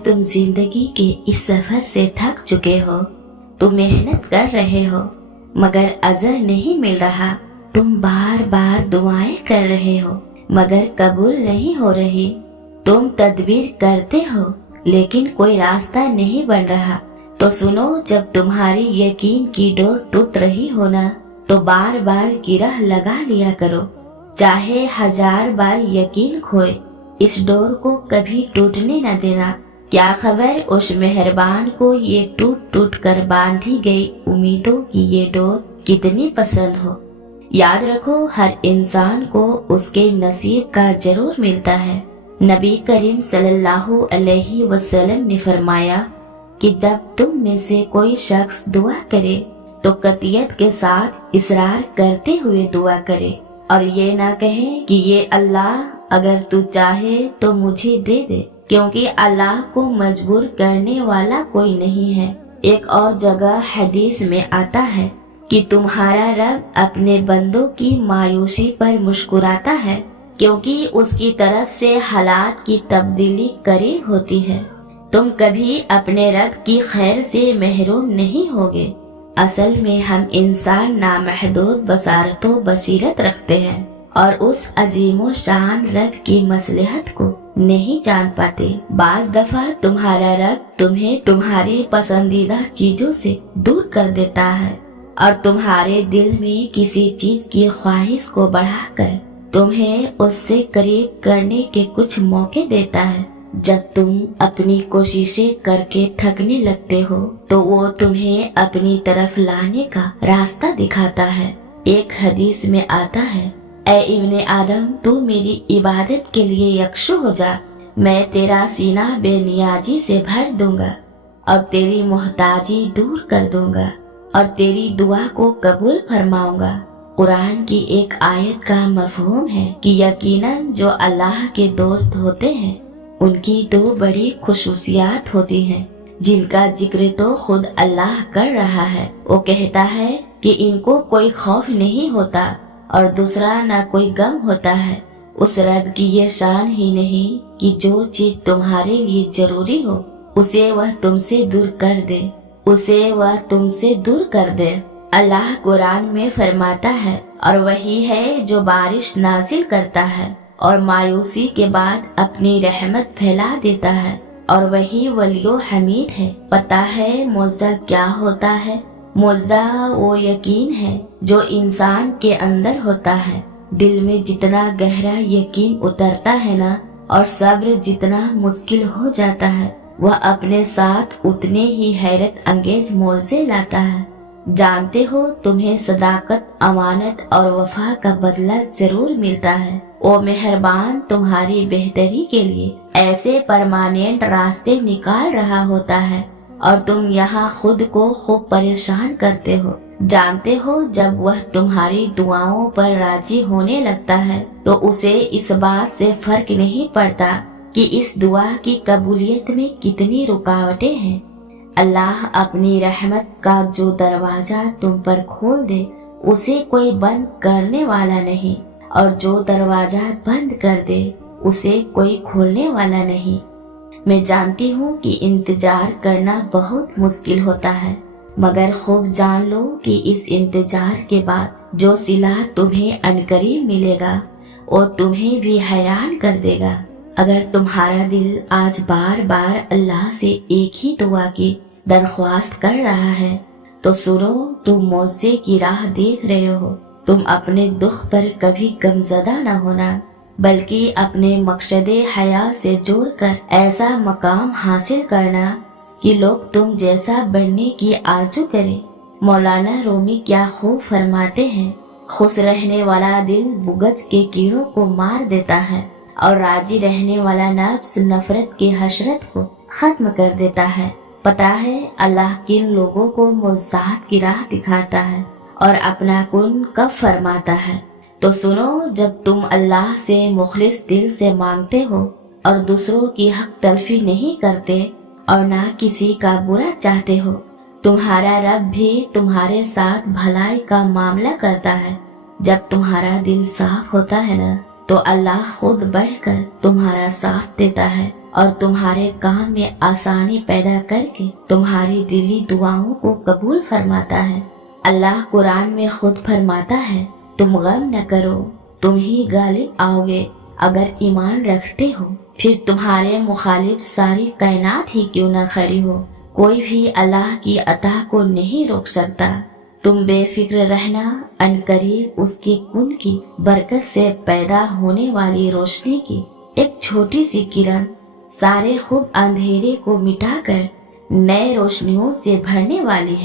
तुम जिंदगी के इस सफर से थक चुके हो, तुम मेहनत कर रहे हो मगर अजर नहीं मिल रहा, तुम बार बार दुआएं कर रहे हो मगर कबूल नहीं हो रही, तुम तदबीर करते हो लेकिन कोई रास्ता नहीं बन रहा, तो सुनो जब तुम्हारी यकीन की डोर टूट रही हो ना, तो बार बार गिरह लगा लिया करो। चाहे 1000 बार यकीन खोए, इस डोर को कभी टूटने न देना। क्या खबर उस मेहरबान को ये टूट टूट कर बांधी गई उम्मीदों की ये डोर कितनी पसंद हो। याद रखो हर इंसान को उसके नसीब का जरूर मिलता है। नबी करीम सल्लल्लाहु अलैहि वसल्लम ने फरमाया कि जब तुम में से कोई शख्स दुआ करे तो कतियत के साथ इसरार करते हुए दुआ करे और ये ना कहे कि ये अल्लाह अगर तू चाहे तो मुझे दे दे, क्योंकि अल्लाह को मजबूर करने वाला कोई नहीं है। एक और जगह हदीस में आता है कि तुम्हारा रब अपने बंदों की मायूसी पर मुस्कुराता है, क्योंकि उसकी तरफ से हालात की तब्दीली करीब होती है। तुम कभी अपने रब की खैर से महरूम नहीं होगे। असल में हम इंसान नामहदूद बसारतो बसीरत रखते हैं और उस अजीमो शान रब की मसलहत को नहीं जान पाते। बाज दफा तुम्हारा रब तुम्हें तुम्हारी पसंदीदा चीजों से दूर कर देता है और तुम्हारे दिल में किसी चीज की ख्वाहिश को बढ़ाकर तुम्हें उससे करीब करने के कुछ मौके देता है। जब तुम अपनी कोशिशें करके थकने लगते हो तो वो तुम्हें अपनी तरफ लाने का रास्ता दिखाता है। एक हदीस में आता है, ऐ इब्ने आदम तू मेरी इबादत के लिए यकशु हो जा, मैं तेरा सीना बेनियाजी से भर दूंगा और तेरी मोहताजी दूर कर दूंगा और तेरी दुआ को कबूल फरमाऊंगा। कुरान की एक आयत का मफहूम है कि यकीनन जो अल्लाह के दोस्त होते हैं उनकी 2 बड़ी खुसूसियात होती हैं, जिनका जिक्र तो खुद अल्लाह कर रहा है। वो कहता है कि इनको कोई खौफ नहीं होता और दूसरा ना कोई गम होता है। उस रब की ये शान ही नहीं कि जो चीज तुम्हारे लिए जरूरी हो उसे वह तुमसे दूर कर दे, उसे वह तुमसे दूर कर दे। अल्लाह कुरान में फरमाता है, और वही है जो बारिश नाजिल करता है और मायूसी के बाद अपनी रहमत फैला देता है, और वही वलियो हमीद है। पता है मुआवजा क्या होता है? मुआवजा वो यकीन है जो इंसान के अंदर होता है। दिल में जितना गहरा यकीन उतरता है ना, और सब्र जितना मुश्किल हो जाता है, वह अपने साथ उतने ही हैरत अंगेज मौजे लाता है। जानते हो तुम्हें सदाकत, अमानत और वफा का बदला जरूर मिलता है। वो मेहरबान तुम्हारी बेहतरी के लिए ऐसे परमानेंट रास्ते निकाल रहा होता है और तुम यहाँ खुद को खूब परेशान करते हो। जानते हो जब वह तुम्हारी दुआओं पर राजी होने लगता है तो उसे इस बात से फर्क नहीं पड़ता कि इस दुआ की कबूलियत में कितनी रुकावटें हैं। अल्लाह अपनी रहमत का जो दरवाजा तुम पर खोल दे उसे कोई बंद करने वाला नहीं, और जो दरवाजा बंद कर दे उसे कोई खोलने वाला नहीं। मैं जानती हूँ कि इंतजार करना बहुत मुश्किल होता है, मगर खूब जान लो कि इस इंतजार के बाद जो सिला तुम्हें अनकरीब मिलेगा वो तुम्हें भी हैरान कर देगा। अगर तुम्हारा दिल आज बार बार अल्लाह से एक ही दुआ की दरख्वास्त कर रहा है तो सुनो, तुम मौजे की राह देख रहे हो। तुम अपने दुख पर कभी गमज़दा न होना, बल्कि अपने मकसदे हयात से जोड़कर ऐसा मकाम हासिल करना कि लोग तुम जैसा बनने की आरज़ू करें। मौलाना रूमी क्या खूब फरमाते हैं, खुश रहने वाला दिल बुगज के कीड़ों को मार देता है और राजी रहने वाला नफ्स नफरत की हसरत को खत्म कर देता है। पता है अल्लाह किन लोगों को मुज़्ज़ात की राह दिखाता है और अपना कुन कब फरमाता है। तो सुनो, जब तुम अल्लाह से मुखलिस दिल से मांगते हो और दूसरों की हक तलफी नहीं करते और ना किसी का बुरा चाहते हो, तुम्हारा रब भी तुम्हारे साथ भलाई का मामला करता है। जब तुम्हारा दिल साफ होता है ना, तो अल्लाह खुद बढ़कर तुम्हारा साथ देता है। اور تمہارے کام میں آسانی پیدا کر کے تمہاری دلی دعاؤں کو قبول فرماتا ہے۔ اللہ قرآن میں خود فرماتا ہے، تم غم نہ کرو، تم ہی غالب آؤ گے اگر ایمان رکھتے ہو، پھر تمہارے مخالف ساری کائنات ہی کیوں نہ کھڑی ہو، کوئی بھی اللہ کی عطا کو نہیں روک سکتا۔ تم بے فکر رہنا، عنقریب اس کی کن کی برکت سے پیدا ہونے والی روشنی کی ایک چھوٹی سی کرن سارے خوب اندھیرے کو مٹا کر نئے روشنیوں سے بھرنے والی ہے۔